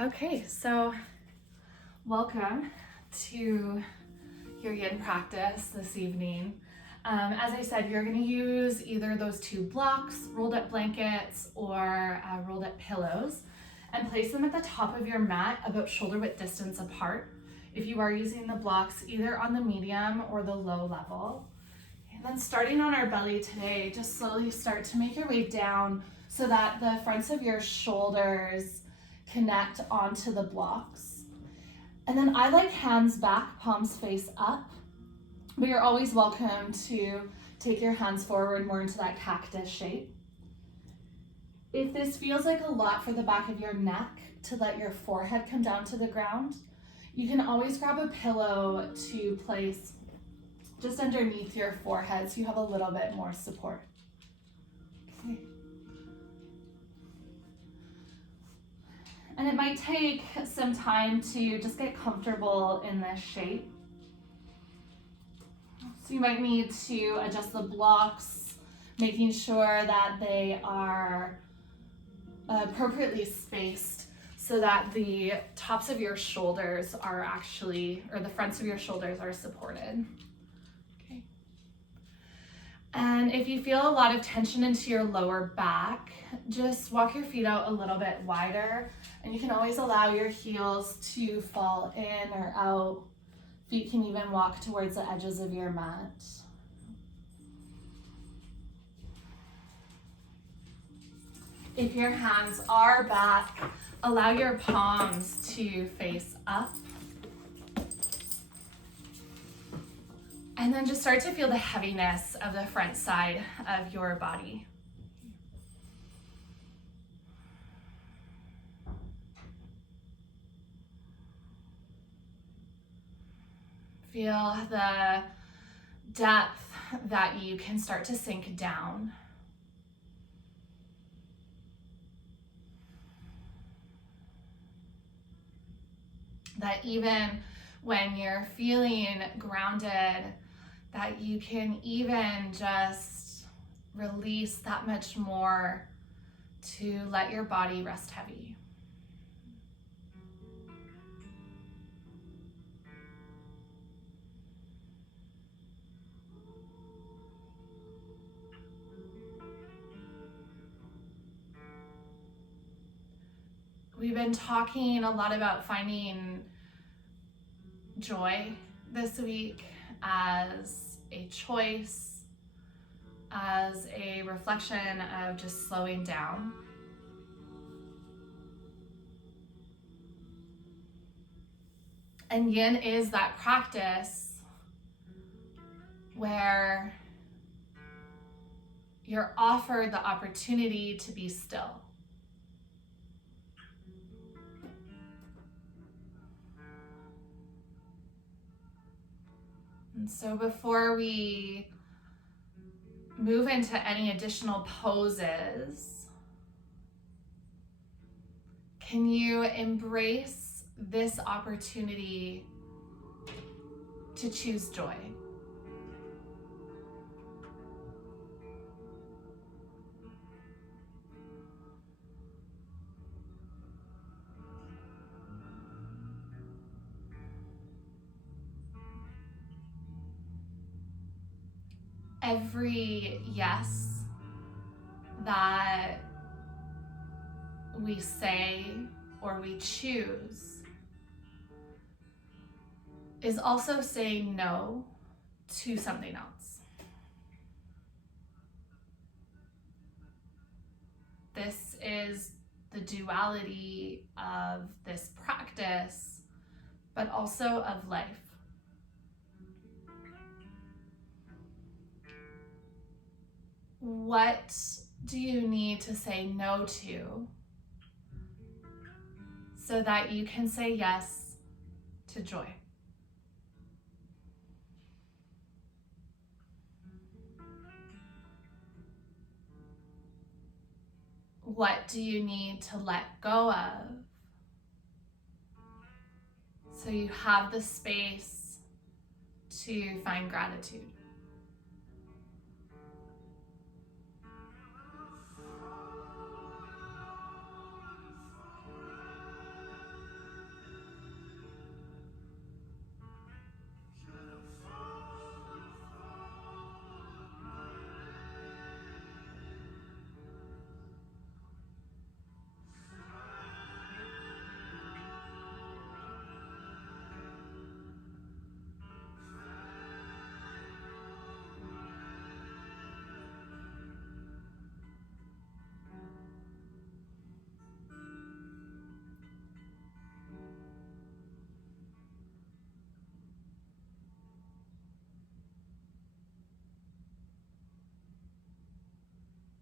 Okay, so welcome to your yin practice this evening. As I said, you're going to use either those two blocks, rolled up blankets, or rolled up pillows, and place them at the top of your mat about shoulder width distance apart. If you are using the blocks either on the medium or the low level. And then starting on our belly today, just slowly start to make your way down so that the fronts of your shoulders connect onto the blocks. And then I like hands back, palms face up, but you're always welcome to take your hands forward more into that cactus shape. If this feels like a lot for the back of your neck to let your forehead come down to the ground, you can always grab a pillow to place just underneath your forehead so you have a little bit more support. Okay. And it might take some time to just get comfortable in this shape. So you might need to adjust the blocks, making sure that they are appropriately spaced so that the tops of your shoulders are actually, or the fronts of your shoulders are supported. Okay. And if you feel a lot of tension into your lower back, just walk your feet out a little bit wider, and you can always allow your heels to fall in or out. Feet can even walk towards the edges of your mat. If your hands are back, allow your palms to face up. And then just start to feel the heaviness of the front side of your body. Feel the depth that you can start to sink down. That even when you're feeling grounded, that you can even just release that much more to let your body rest heavy. We've been talking a lot about finding joy this week as a choice, as a reflection of just slowing down. And yin is that practice where you're offered the opportunity to be still. And so before we move into any additional poses, can you embrace this opportunity to choose joy? Every yes that we say or we choose is also saying no to something else. This is the duality of this practice, but also of life. What do you need to say no to so that you can say yes to joy? What do you need to let go of so you have the space to find gratitude?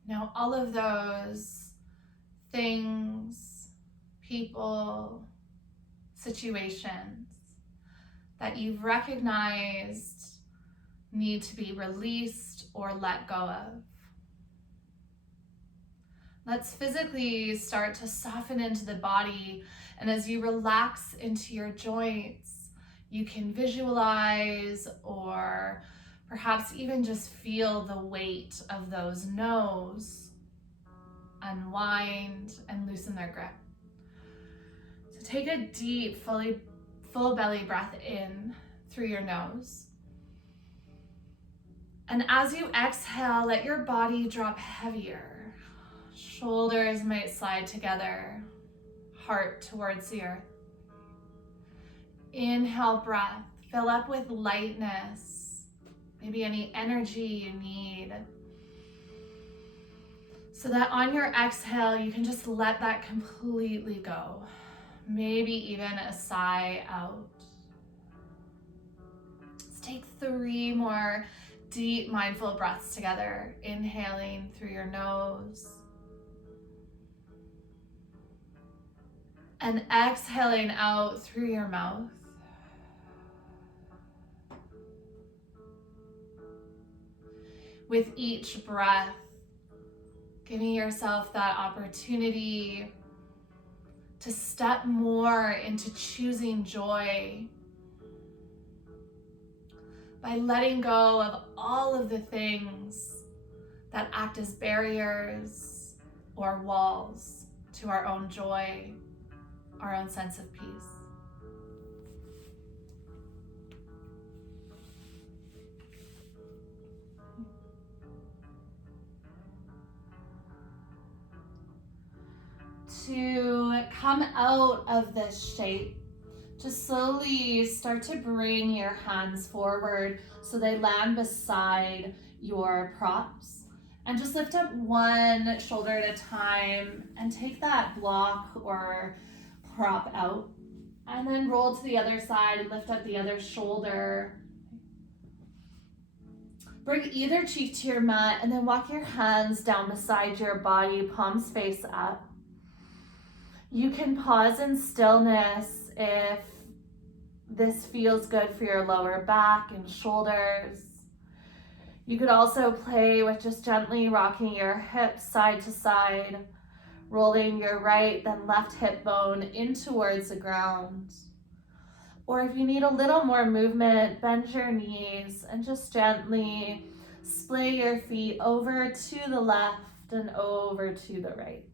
Now, all of those things, people, situations that you've recognized need to be released or let go of. Let's physically start to soften into the body, and as you relax into your joints, you can visualize or perhaps even just feel the weight of those nodes unwind and loosen their grip. So take a deep, full belly breath in through your nose. And as you exhale, let your body drop heavier. Shoulders might slide together, heart towards the earth. Inhale, breath, fill up with lightness, maybe any energy you need. So that on your exhale, you can just let that completely go. Maybe even a sigh out. Let's take 3 more deep mindful breaths together. Inhaling through your nose. And exhaling out through your mouth. With each breath, giving yourself that opportunity to step more into choosing joy by letting go of all of the things that act as barriers or walls to our own joy, our own sense of peace. To come out of this shape, just slowly start to bring your hands forward so they land beside your props. And just lift up one shoulder at a time and take that block or prop out. And then roll to the other side and lift up the other shoulder. Bring either cheek to your mat and then walk your hands down beside your body, palms face up. You can pause in stillness if this feels good for your lower back and shoulders. You could also play with just gently rocking your hips side to side, rolling your right then left hip bone in towards the ground. Or if you need a little more movement, bend your knees and just gently splay your feet over to the left and over to the right.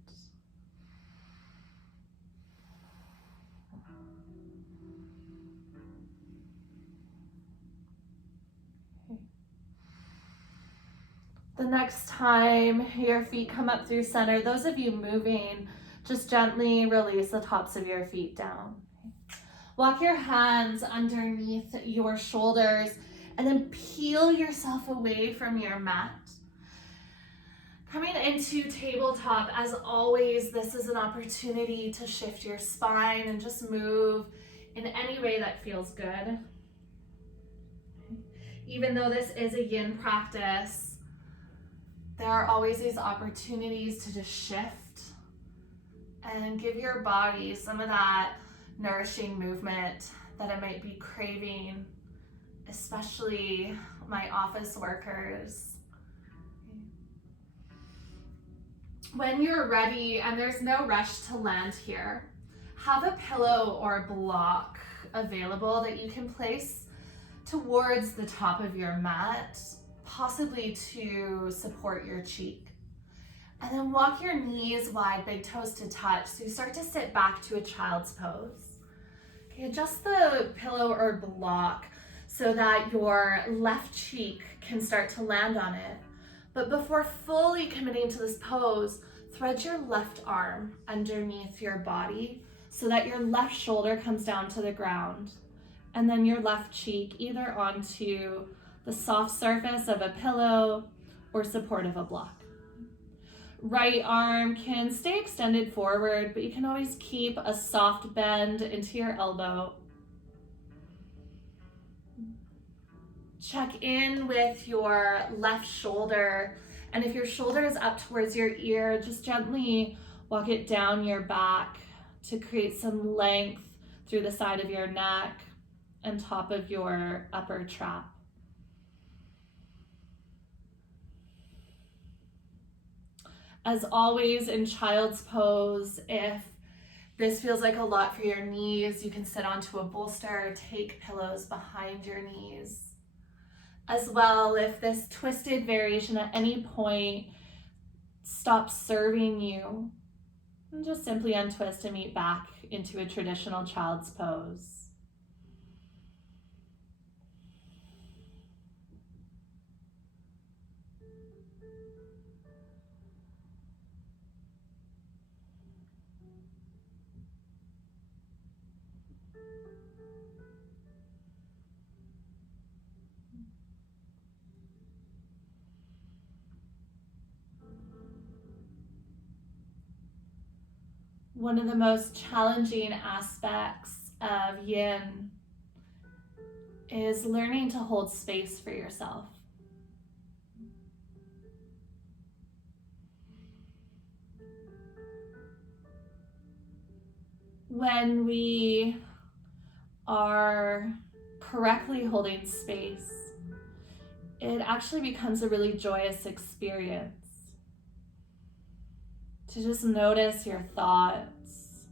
The next time your feet come up through center, those of you moving, just gently release the tops of your feet down. Walk your hands underneath your shoulders and then peel yourself away from your mat. Coming into tabletop, as always, this is an opportunity to shift your spine and just move in any way that feels good. Even though this is a yin practice, there are always these opportunities to just shift and give your body some of that nourishing movement that it might be craving, especially my office workers. When you're ready, and there's no rush to land here, have a pillow or block available that you can place towards the top of your mat, possibly to support your cheek. And then walk your knees wide, big toes to touch, so you start to sit back to a child's pose. Okay, adjust the pillow or block so that your left cheek can start to land on it. But before fully committing to this pose, thread your left arm underneath your body so that your left shoulder comes down to the ground, and then your left cheek either onto the soft surface of a pillow or support of a block. Right arm can stay extended forward, but you can always keep a soft bend into your elbow. Check in with your left shoulder And if your shoulder is up towards your ear, just gently walk it down your back to create some length through the side of your neck and top of your upper trap. As always in child's pose, if this feels like a lot for your knees, you can sit onto a bolster or take pillows behind your knees. As well, if this twisted variation at any point stops serving you, just simply untwist and meet back into a traditional child's pose. One of the most challenging aspects of yin is learning to hold space for yourself. When we are correctly holding space, it actually becomes a really joyous experience. To just notice your thoughts,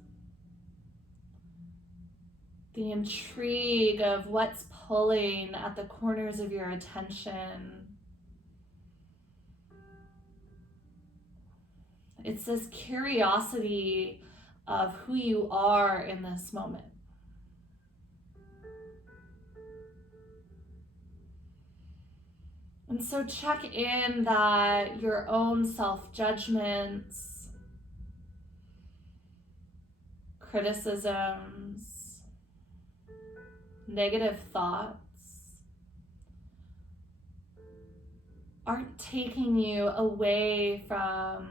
the intrigue of what's pulling at the corners of your attention. It's this curiosity of who you are in this moment. And so check in that your own self-judgments, criticisms, negative thoughts aren't taking you away from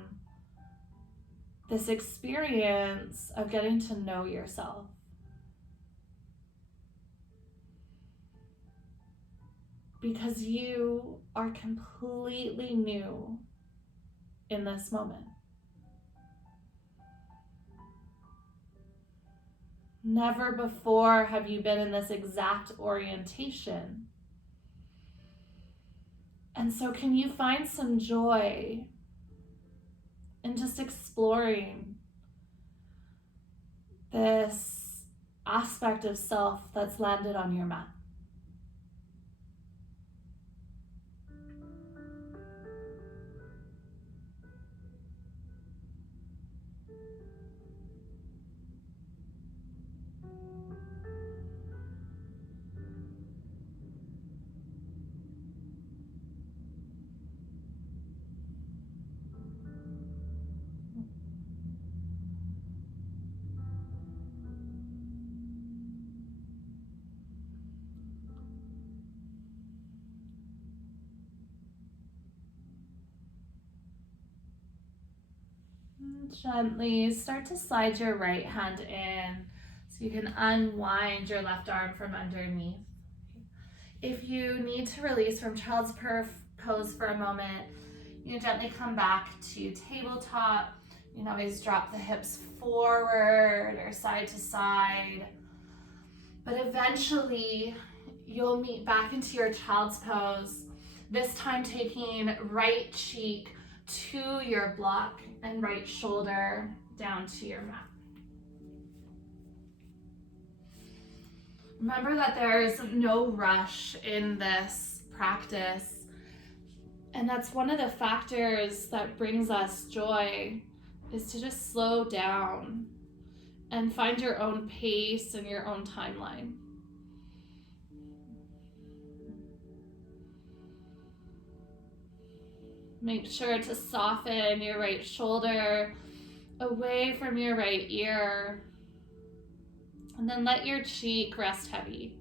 this experience of getting to know yourself. Because you are completely new in this moment. Never before have you been in this exact orientation. And so can you find some joy in just exploring this aspect of self that's landed on your mat? Gently start to slide your right hand in so you can unwind your left arm from underneath. If you need to release from child's pose for a moment, you can gently come back to tabletop. You can always drop the hips forward or side to side. But eventually you'll meet back into your child's pose, this time taking right cheek to your block and right shoulder down to your mat. Remember that there's no rush in this practice, and that's one of the factors that brings us joy, is to just slow down and find your own pace and your own timeline. Make sure to soften your right shoulder away from your right ear, and then let your cheek rest heavy.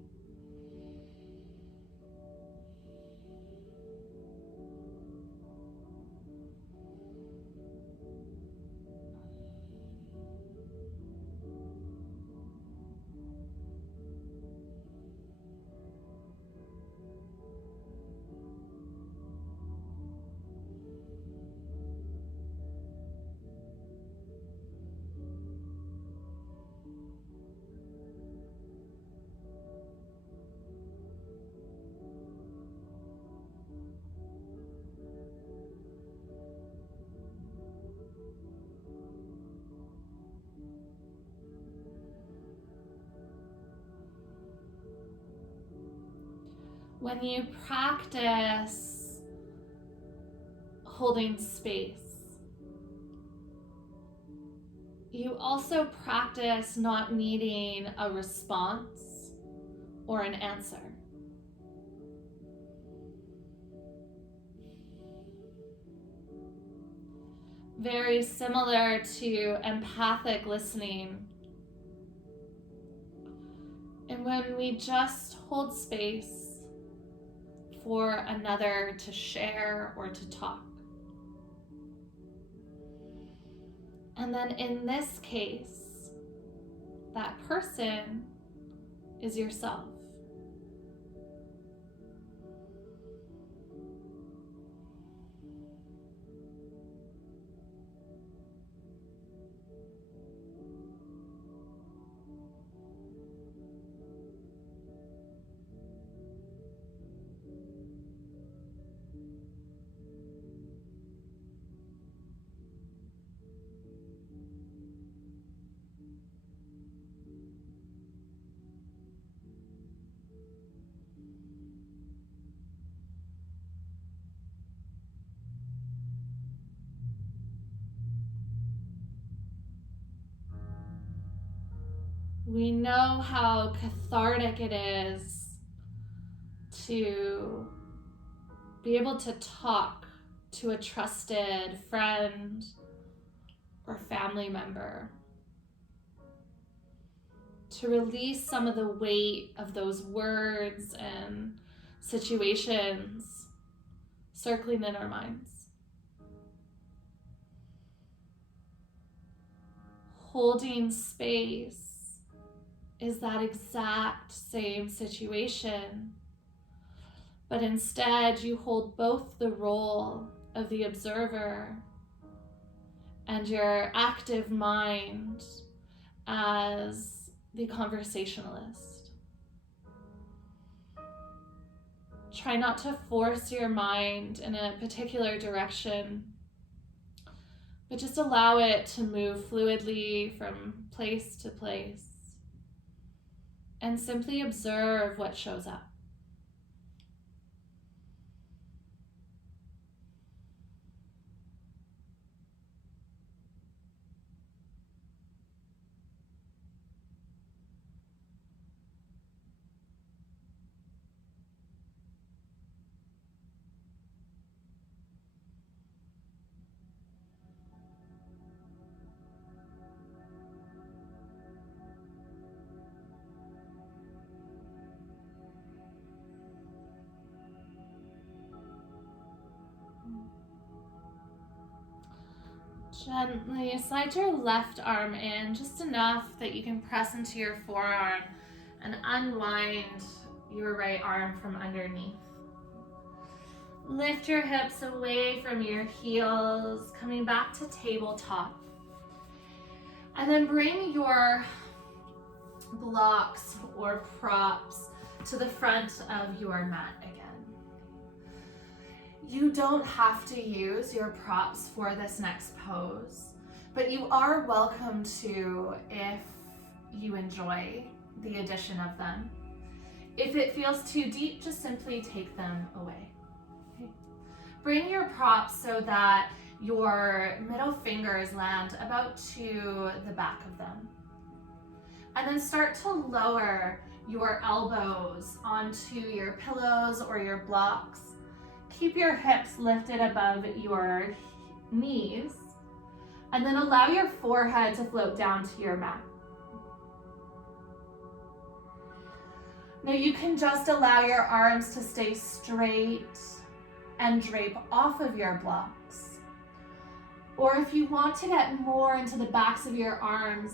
When you practice holding space, you also practice not needing a response or an answer. Very similar to empathic listening. And when we just hold space for another to share or to talk. And then in this case, that person is yourself. We know how cathartic it is to be able to talk to a trusted friend or family member, to release some of the weight of those words and situations circling in our minds. Holding space is that exact same situation, but instead you hold both the role of the observer and your active mind as the conversationalist. Try not to force your mind in a particular direction, but just allow it to move fluidly from place to place. And simply observe what shows up. Gently slide your left arm in, just enough that you can press into your forearm and unwind your right arm from underneath. Lift your hips away from your heels, coming back to tabletop. And then bring your blocks or props to the front of your mat again. You don't have to use your props for this next pose, but you are welcome to if you enjoy the addition of them. If it feels too deep, just simply take them away. Okay. Bring your props so that your middle fingers land about to the back of them. And then start to lower your elbows onto your pillows or your blocks. Keep your hips lifted above your knees, and then allow your forehead to float down to your mat. Now you can just allow your arms to stay straight and drape off of your blocks. Or if you want to get more into the backs of your arms,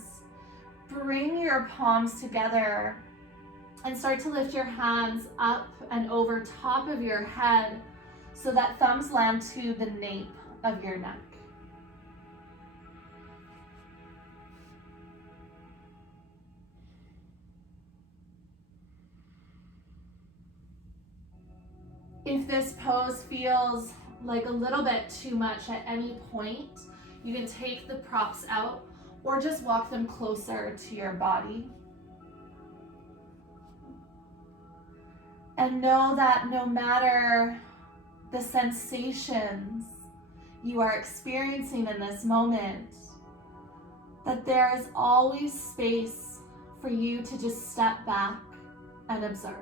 bring your palms together and start to lift your hands up and over top of your head so that thumbs land to the nape of your neck. If this pose feels like a little bit too much at any point, you can take the props out or just walk them closer to your body. And know that no matter the sensations you are experiencing in this moment, that there is always space for you to just step back and observe.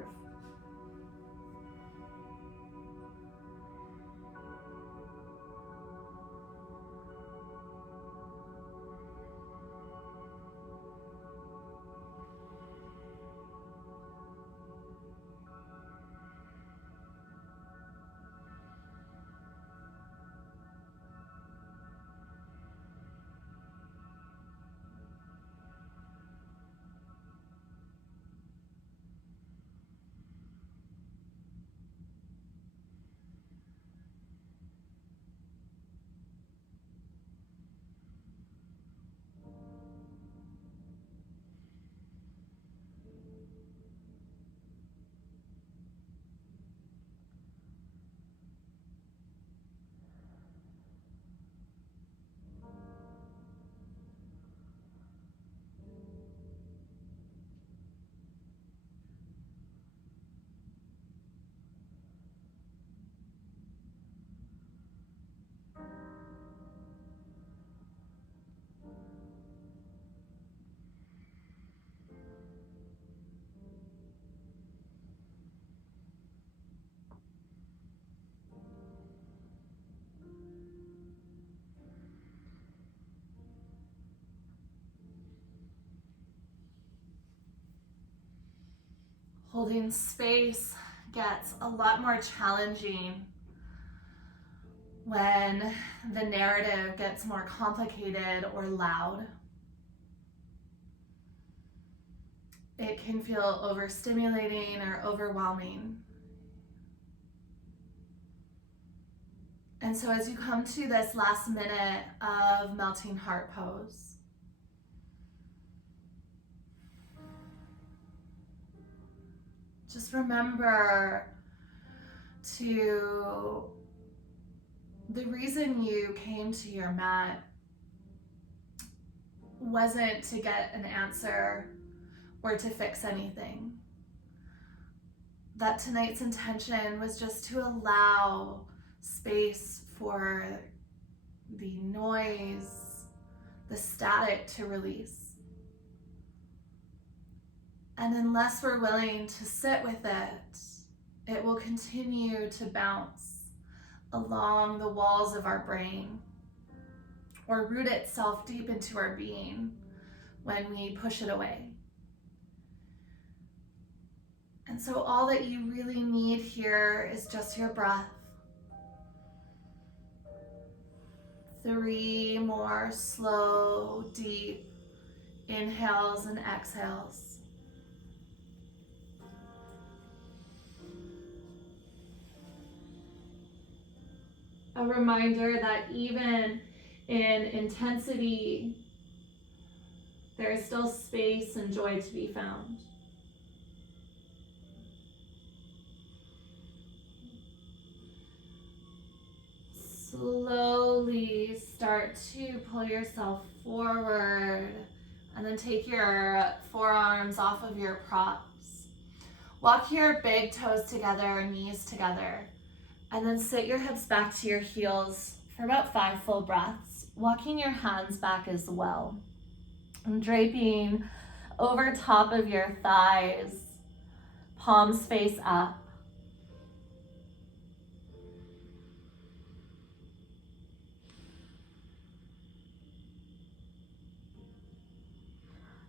Holding space gets a lot more challenging when the narrative gets more complicated or loud. It can feel overstimulating or overwhelming. And so as you come to this last minute of melting heart pose, just remember the reason you came to your mat wasn't to get an answer or to fix anything. That tonight's intention was just to allow space for the noise, the static to release. And unless we're willing to sit with it, it will continue to bounce along the walls of our brain or root itself deep into our being when we push it away. And so all that you really need here is just your breath. 3 more slow, deep inhales and exhales. A reminder that even in intensity, there is still space and joy to be found. Slowly start to pull yourself forward and then take your forearms off of your props. Walk your big toes together, knees together, and then sit your hips back to your heels for about 5 full breaths, walking your hands back as well. And draping over top of your thighs, palms face up.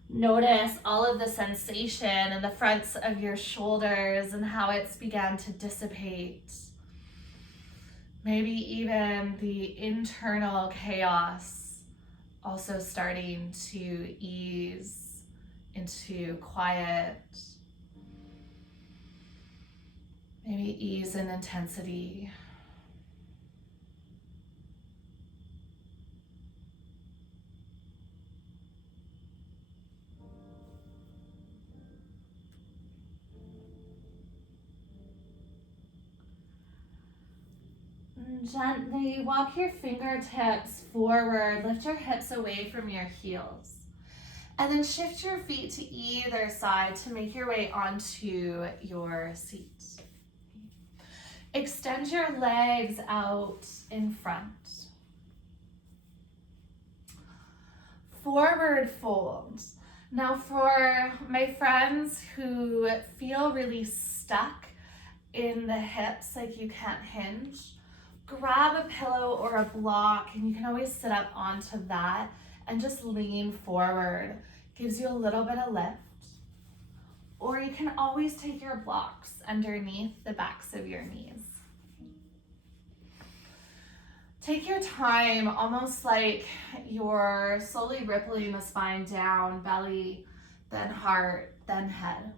Notice all of the sensation in the fronts of your shoulders and how it's began to dissipate. Maybe even the internal chaos also starting to ease into quiet. Maybe ease in intensity. Gently walk your fingertips forward, lift your hips away from your heels, and then shift your feet to either side to make your way onto your seat. Extend your legs out in front. Forward fold. Now for my friends who feel really stuck in the hips, like you can't hinge, grab a pillow or a block, and you can always sit up onto that and just lean forward. Gives you a little bit of lift. Or you can always take your blocks underneath the backs of your knees. Take your time, almost like you're slowly rippling the spine down, belly, then heart, then head.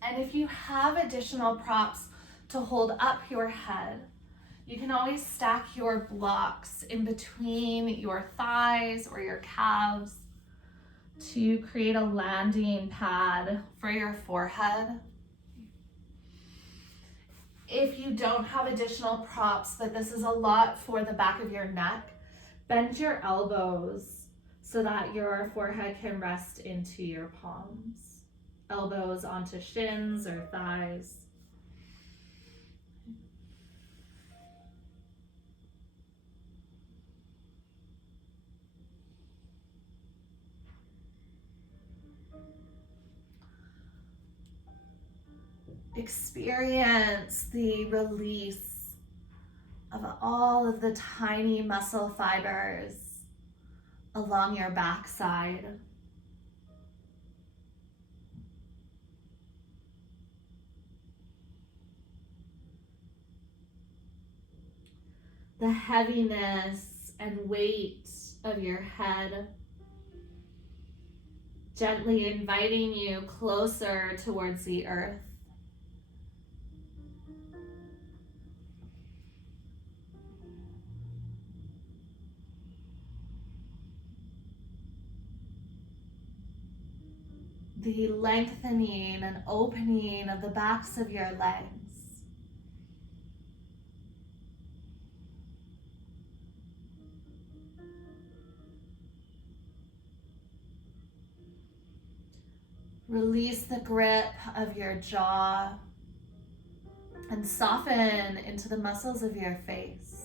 And if you have additional props to hold up your head, you can always stack your blocks in between your thighs or your calves to create a landing pad for your forehead. If you don't have additional props, but this is a lot for the back of your neck, bend your elbows so that your forehead can rest into your palms. Elbows onto shins or thighs. Experience the release of all of the tiny muscle fibers along your backside. The heaviness and weight of your head, gently inviting you closer towards the earth. The lengthening and opening of the backs of your legs. Release the grip of your jaw and soften into the muscles of your face.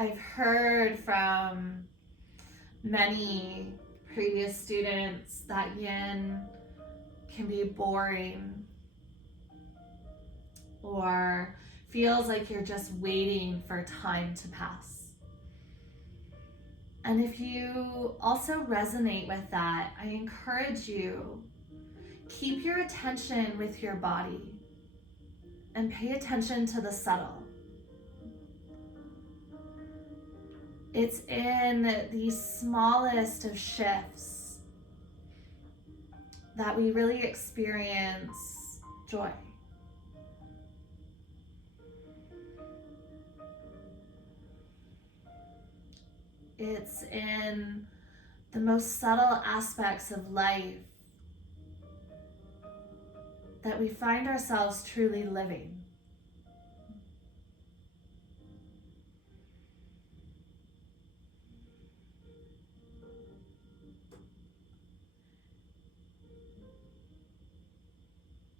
I've heard from many previous students that yin can be boring or feels like you're just waiting for time to pass. And if you also resonate with that, I encourage you, keep your attention with your body and pay attention to the subtle. It's in the smallest of shifts that we really experience joy. It's in the most subtle aspects of life that we find ourselves truly living.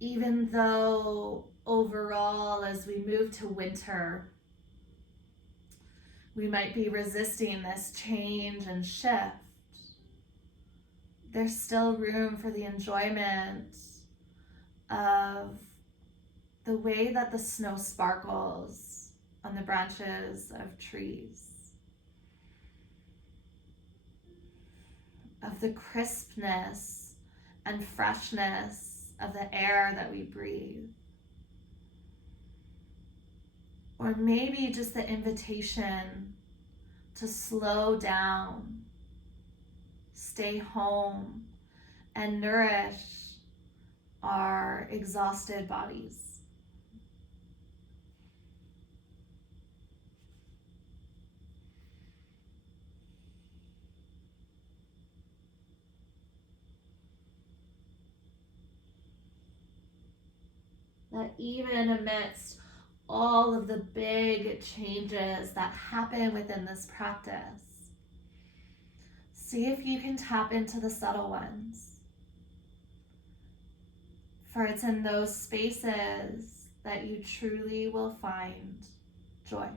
Even though overall, as we move to winter, we might be resisting this change and shift, there's still room for the enjoyment of the way that the snow sparkles on the branches of trees, of the crispness and freshness of the air that we breathe. Or maybe just the invitation to slow down, stay home, and nourish our exhausted bodies. that even amidst all of the big changes that happen within this practice, see if you can tap into the subtle ones. For it's in those spaces that you truly will find joy.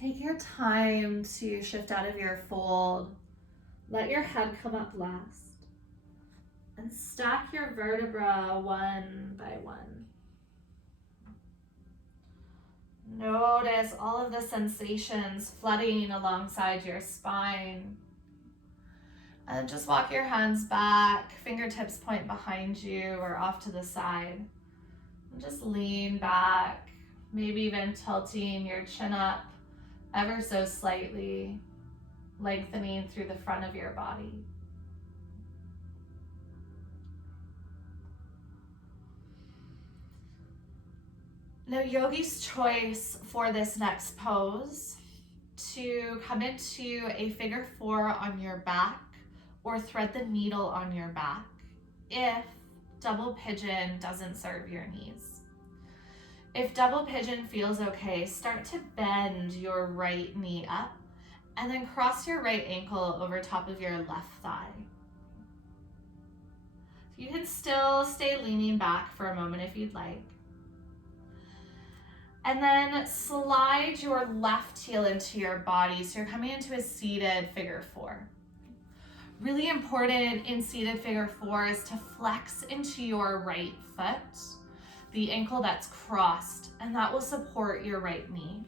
Take your time to shift out of your fold. Let your head come up last. And stack your vertebra one by one. Notice all of the sensations flooding alongside your spine. And just walk your hands back, fingertips point behind you or off to the side. And just lean back, maybe even tilting your chin up ever so slightly, lengthening through the front of your body. Now, yogi's choice for this next pose to come into a figure 4 on your back or thread the needle on your back if double pigeon doesn't serve your knees. If double pigeon feels okay, start to bend your right knee up and then cross your right ankle over top of your left thigh. You can still stay leaning back for a moment if you'd like. And then slide your left heel into your body. So you're coming into a seated figure 4. Really important in seated figure 4 is to flex into your right foot, the ankle that's crossed, and that will support your right knee.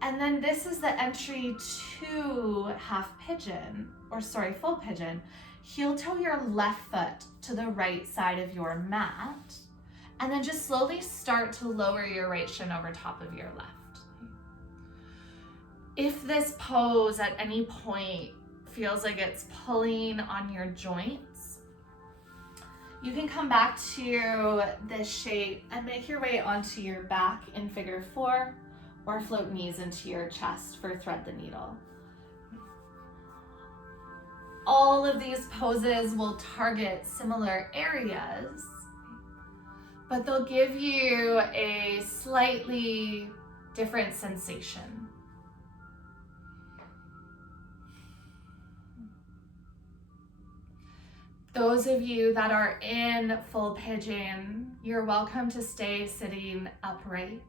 And then this is the entry to full pigeon. Heel toe your left foot to the right side of your mat, and then just slowly start to lower your right shin over top of your left. If this pose at any point feels like it's pulling on your joints, you can come back to this shape and make your way onto your back in figure 4 or float knees into your chest for thread the needle. All of these poses will target similar areas, but they'll give you a slightly different sensation. Those of you that are in full pigeon, you're welcome to stay sitting upright.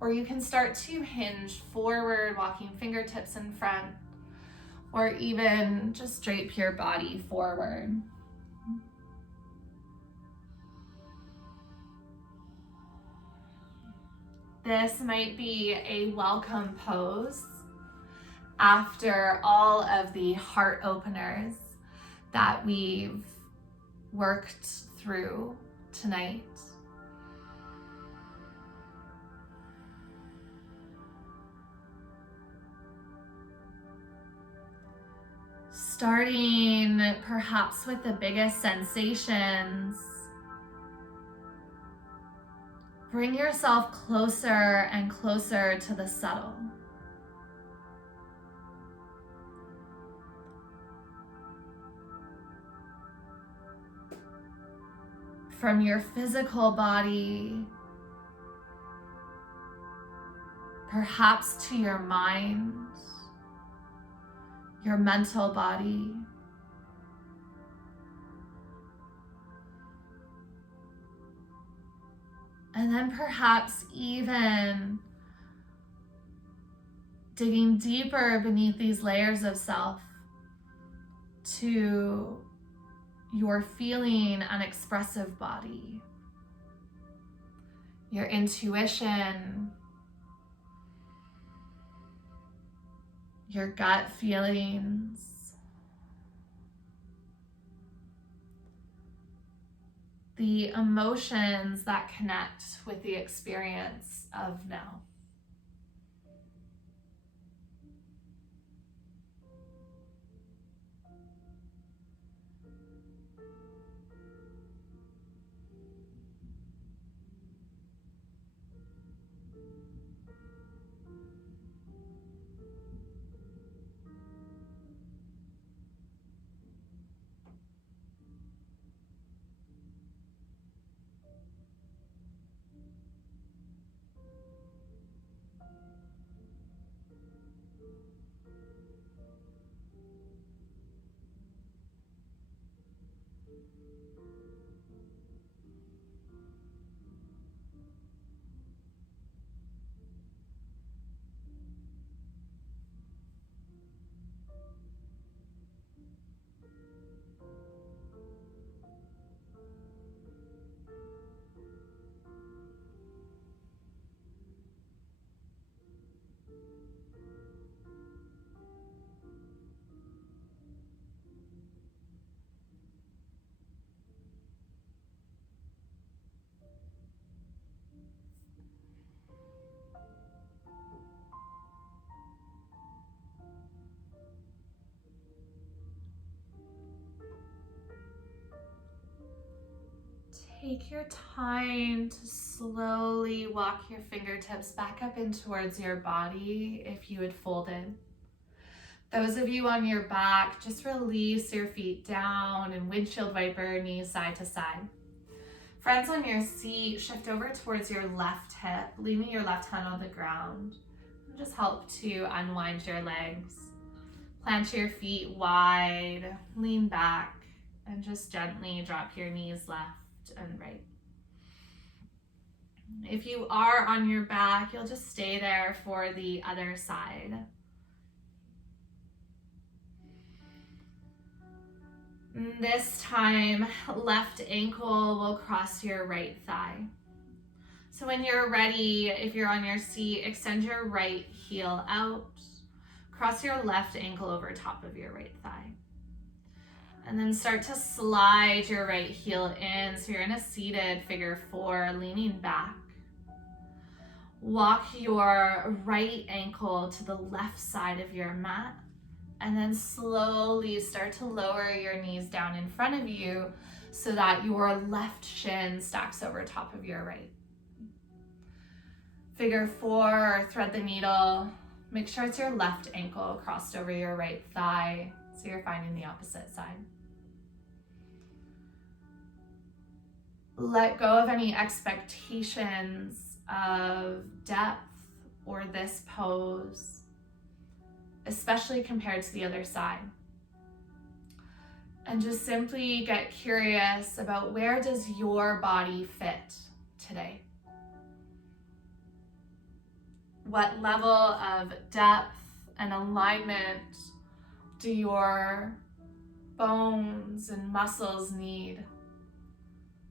Or you can start to hinge forward, walking fingertips in front, or even just drape your body forward. This might be a welcome pose after all of the heart openers that we've worked through tonight. Starting perhaps with the biggest sensations, bring yourself closer and closer to the subtle. From your physical body, perhaps to your mind, your mental body, and then perhaps even digging deeper beneath these layers of self to your feeling and expressive body, your intuition, your gut feelings, the emotions that connect with the experience of now. Take your time to slowly walk your fingertips back up in towards your body if you had folded. Those of you on your back, just release your feet down and windshield wiper knees side to side. Friends on your seat, shift over towards your left hip, leaving your left hand on the ground. And just help to unwind your legs. Plant your feet wide, lean back, and just gently drop your knees left and right. If you are on your back, you'll just stay there for the other side. This time, left ankle will cross your right thigh. So when you're ready, if you're on your seat, extend your right heel out, cross your left ankle over top of your right thigh. And then start to slide your right heel in. So you're in a seated figure four, leaning back. Walk your right ankle to the left side of your mat. And then slowly start to lower your knees down in front of you so that your left shin stacks over top of your right. Figure four, thread the needle. Make sure it's your left ankle crossed over your right thigh so you're finding the opposite side. Let go of any expectations of depth or this pose, especially compared to the other side. And just simply get curious about where does your body fit today? What level of depth and alignment do your bones and muscles need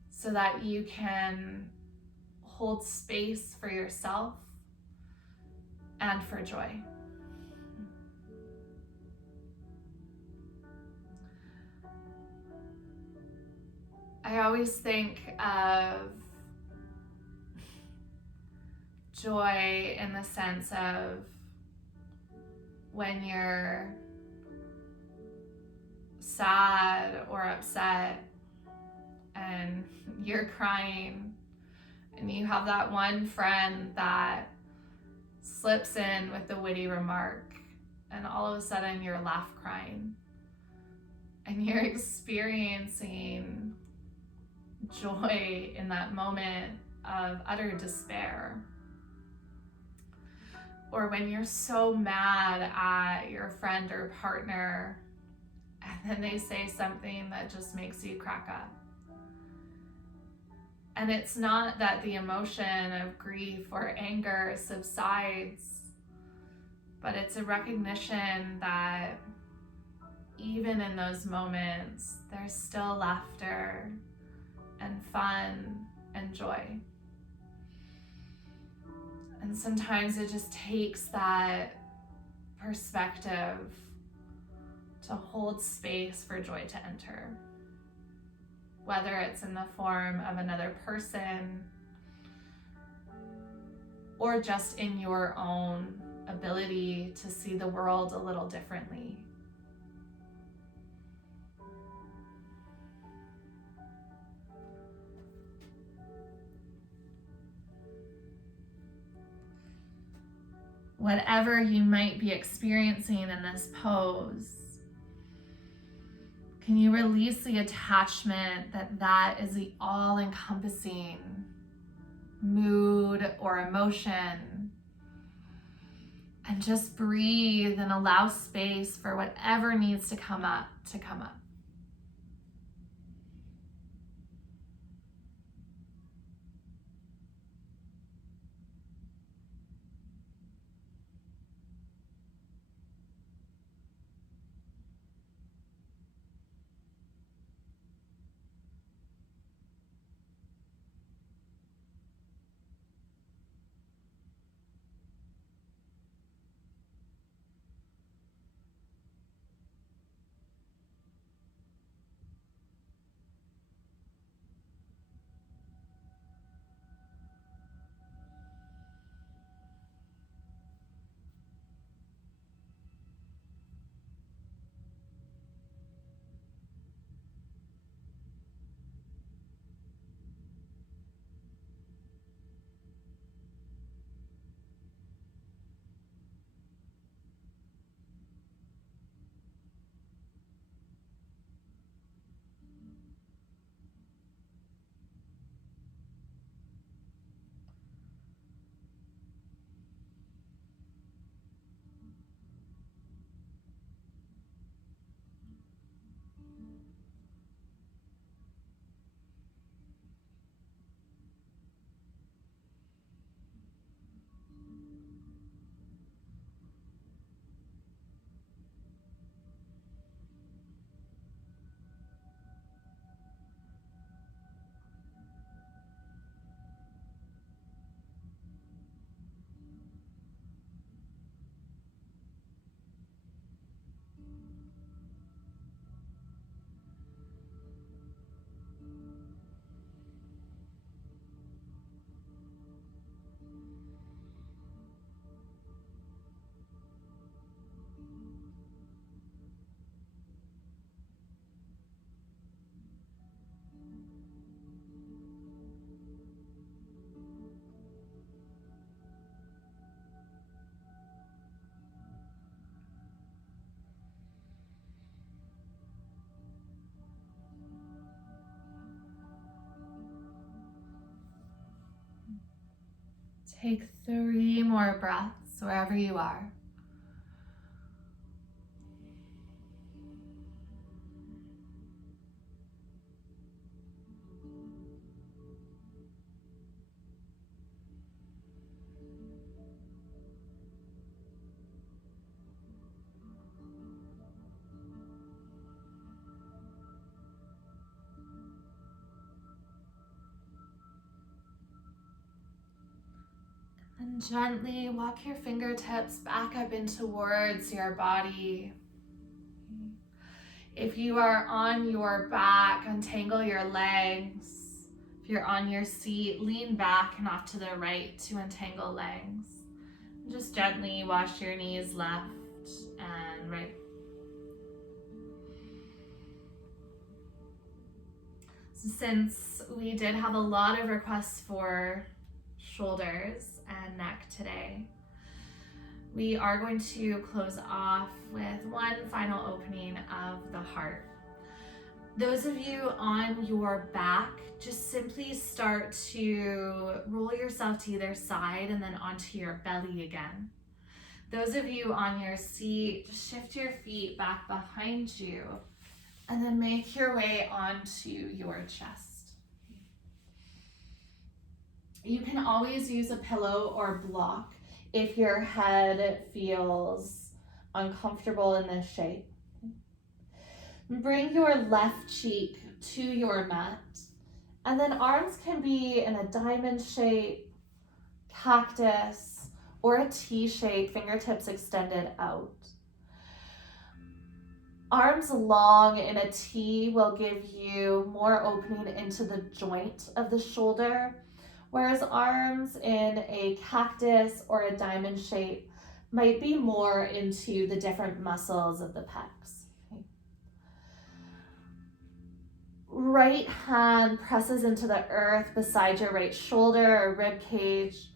so that you can hold space for yourself and for joy? I always think of joy in the sense of when you're sad or upset and you're crying and you have that one friend that slips in with a witty remark and all of a sudden you're laugh crying and you're experiencing joy in that moment of utter despair. Or when you're so mad at your friend or partner and then they say something that just makes you crack up. And it's not that the emotion of grief or anger subsides, but it's a recognition that even in those moments, there's still laughter and fun and joy. And sometimes it just takes that perspective to hold space for joy to enter. Whether it's in the form of another person or just in your own ability to see the world a little differently. Whatever you might be experiencing in this pose, can you release the attachment that is the all-encompassing mood or emotion, and just breathe and allow space for whatever needs to come up to come up. Take 3 more breaths wherever you are. And gently walk your fingertips back up in towards your body. If you are on your back, untangle your legs. If you're on your seat, lean back and off to the right to untangle legs. Just gently wash your knees left and right. Since we did have a lot of requests for shoulders and neck today, we are going to close off with one final opening of the heart. Those of you on your back, just simply start to roll yourself to either side and then onto your belly again. Those of you on your seat, just shift your feet back behind you and then make your way onto your chest. You can always use a pillow or block if your head feels uncomfortable in this shape. Bring your left cheek to your mat, and then arms can be in a diamond shape, cactus, or a T shape, fingertips extended out. Arms long in a T will give you more opening into the joint of the shoulder, whereas arms in a cactus or a diamond shape might be more into the different muscles of the pecs. Okay. Right hand presses into the earth beside your right shoulder or rib cage.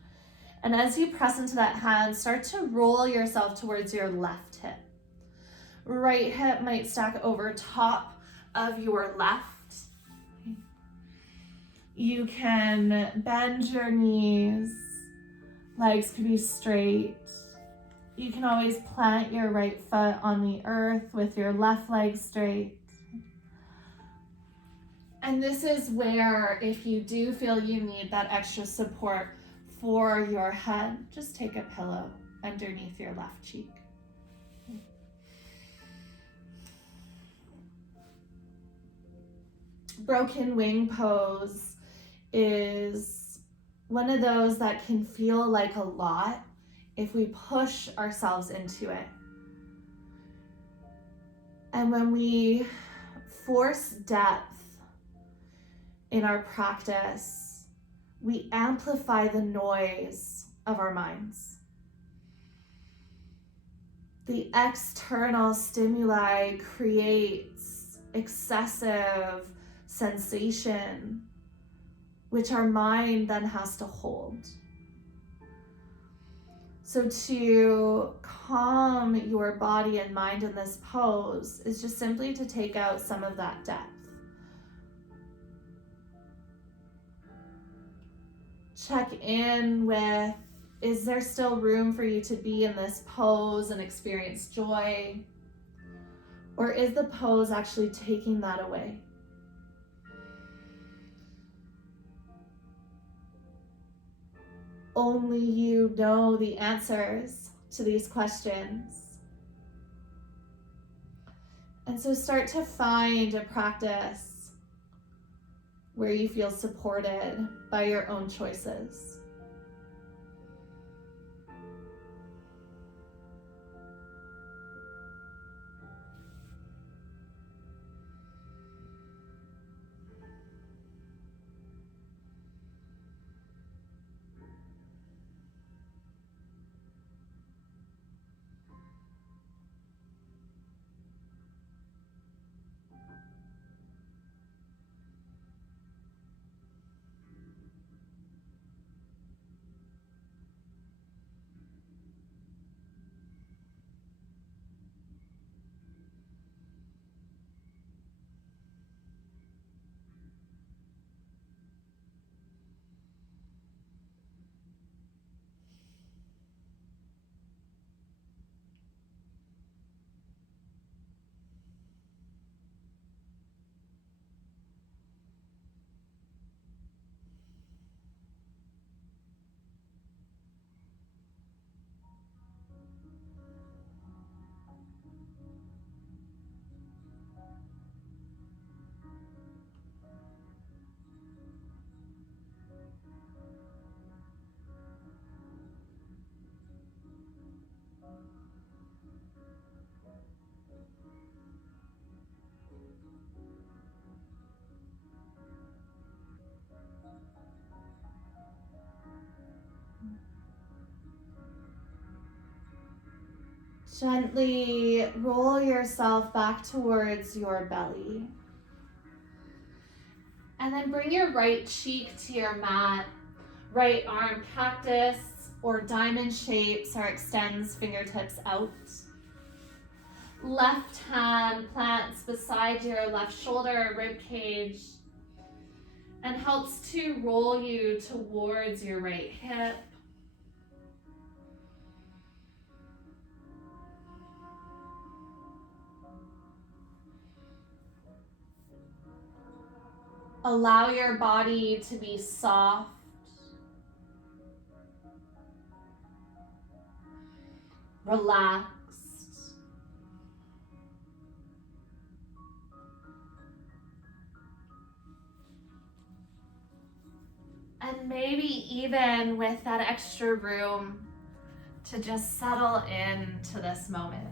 And as you press into that hand, start to roll yourself towards your left hip. Right hip might stack over top of your left. You can bend your knees. Legs can be straight. You can always plant your right foot on the earth with your left leg straight. And this is where, if you do feel you need that extra support for your head, just take a pillow underneath your left cheek. Broken wing pose is one of those that can feel like a lot if we push ourselves into it. And when we force depth in our practice, we amplify the noise of our minds. The external stimuli creates excessive sensation, which our mind then has to hold. So to calm your body and mind in this pose is just simply to take out some of that depth. Check in with, is there still room for you to be in this pose and experience joy? Or is the pose actually taking that away? Only you know the answers to these questions. And so start to find a practice where you feel supported by your own choices. Gently roll yourself back towards your belly. And then bring your right cheek to your mat. Right arm cactus or diamond shapes or extends fingertips out. Left hand plants beside your left shoulder or rib cage and helps to roll you towards your right hip. Allow your body to be soft. relaxed. And maybe even with that extra room to just settle into this moment.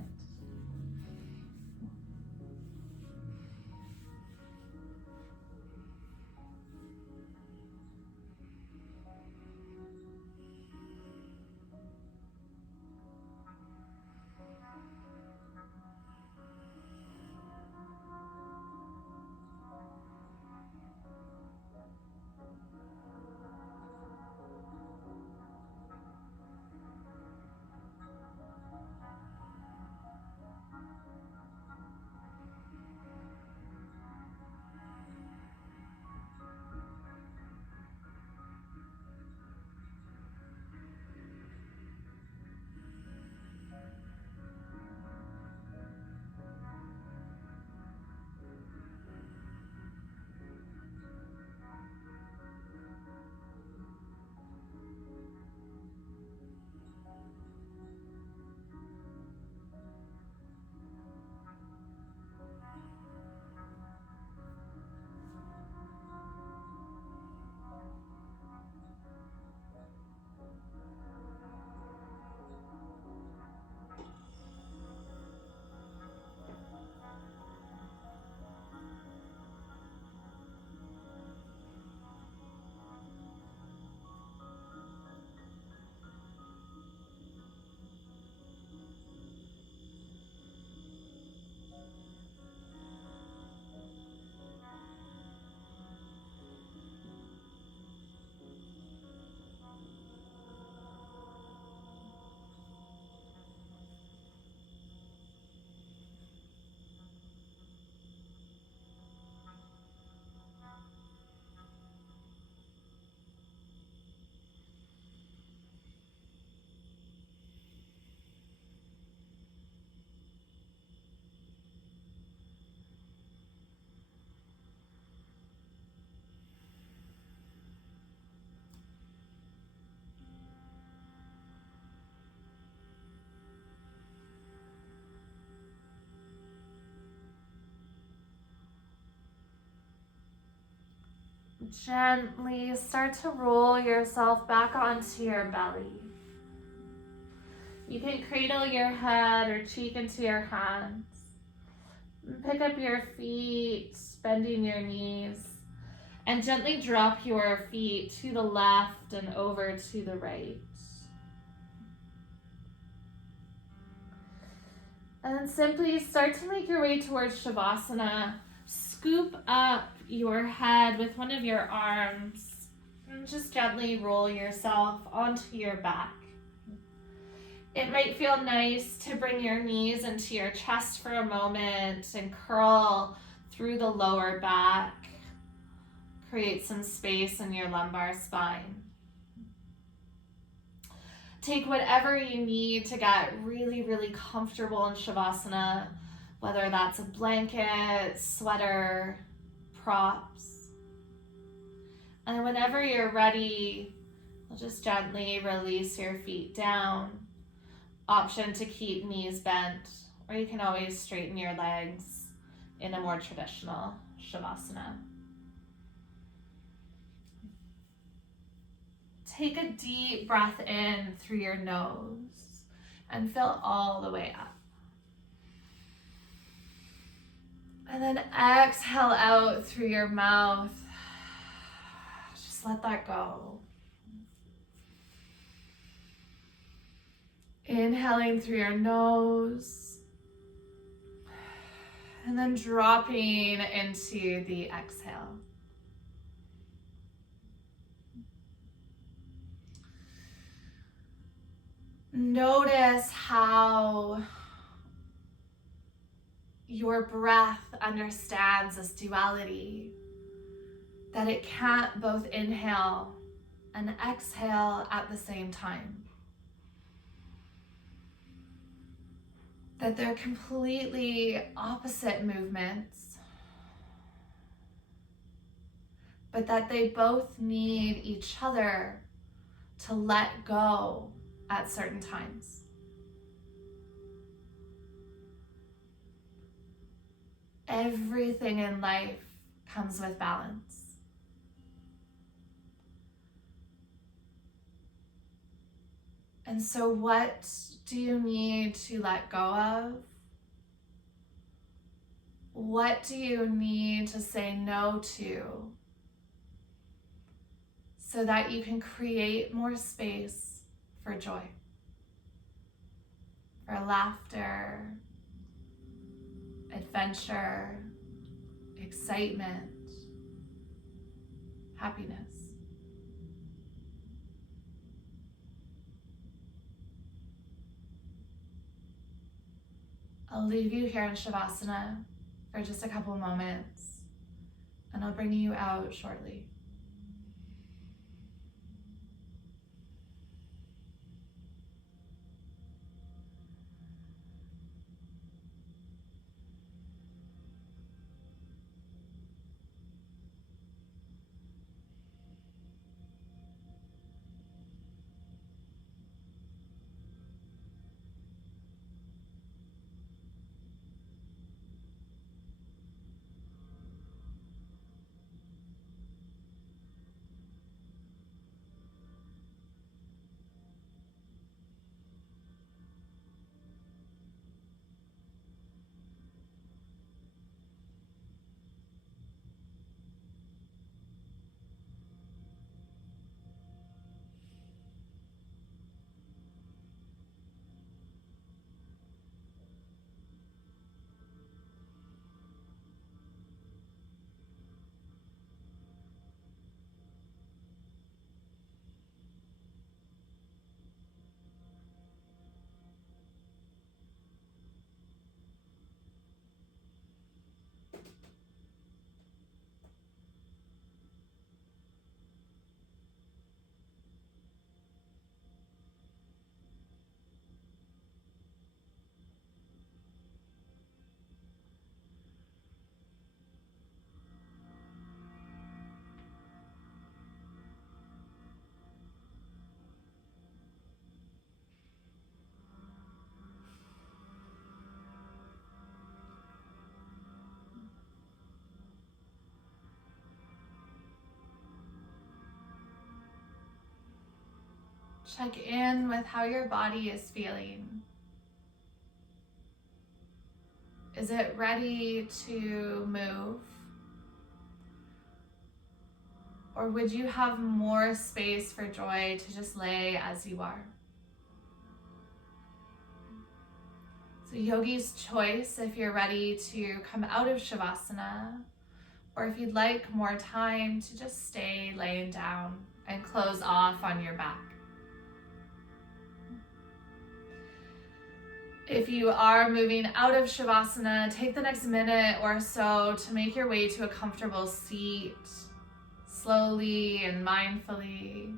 Gently start to roll yourself back onto your belly. You can cradle your head or cheek into your hands. Pick up your feet, bending your knees, and gently drop your feet to the left and over to the right. And then simply start to make your way towards Shavasana. Scoop up your head with one of your arms and just gently roll yourself onto your back. It might feel nice to bring your knees into your chest for a moment and curl through the lower back. Create some space in your lumbar spine. Take whatever you need to get really, really comfortable in Shavasana, whether that's a blanket, sweater, props. And whenever you're ready, you'll just gently release your feet down. Option to keep knees bent, or you can always straighten your legs in a more traditional Shavasana. Take a deep breath in through your nose and fill all the way up. And then exhale out through your mouth. Just let that go. Inhaling through your nose. And then dropping into the exhale. Notice how your breath understands this duality, that it can't both inhale and exhale at the same time. That they're completely opposite movements, but that they both need each other to let go at certain times. Everything in life comes with balance. And so what do you need to let go of? What do you need to say no to so that you can create more space for joy, for laughter, adventure, excitement, happiness? I'll leave you here in Shavasana for just a couple moments, and I'll bring you out shortly. Check in with how your body is feeling. Is it ready to move? Or would you have more space for joy to just lay as you are? So yogi's choice if you're ready to come out of Shavasana, or if you'd like more time to just stay laying down and close off on your back. If you are moving out of Shavasana, take the next minute or so to make your way to a comfortable seat, slowly and mindfully.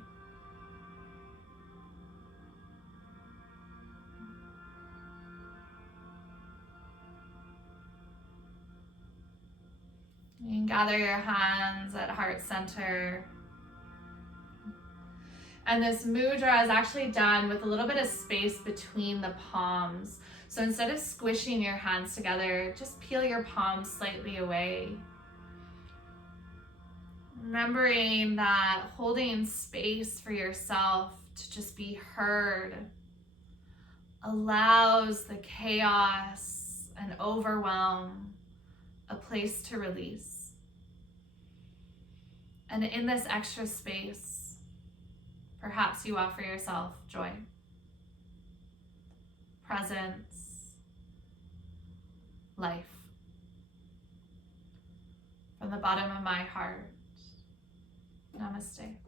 You can gather your hands at heart center. And this mudra is actually done with a little bit of space between the palms. So instead of squishing your hands together, just peel your palms slightly away. Remembering that holding space for yourself to just be heard allows the chaos and overwhelm a place to release. And in this extra space, perhaps you offer yourself joy, presence, life. From the bottom of my heart, namaste.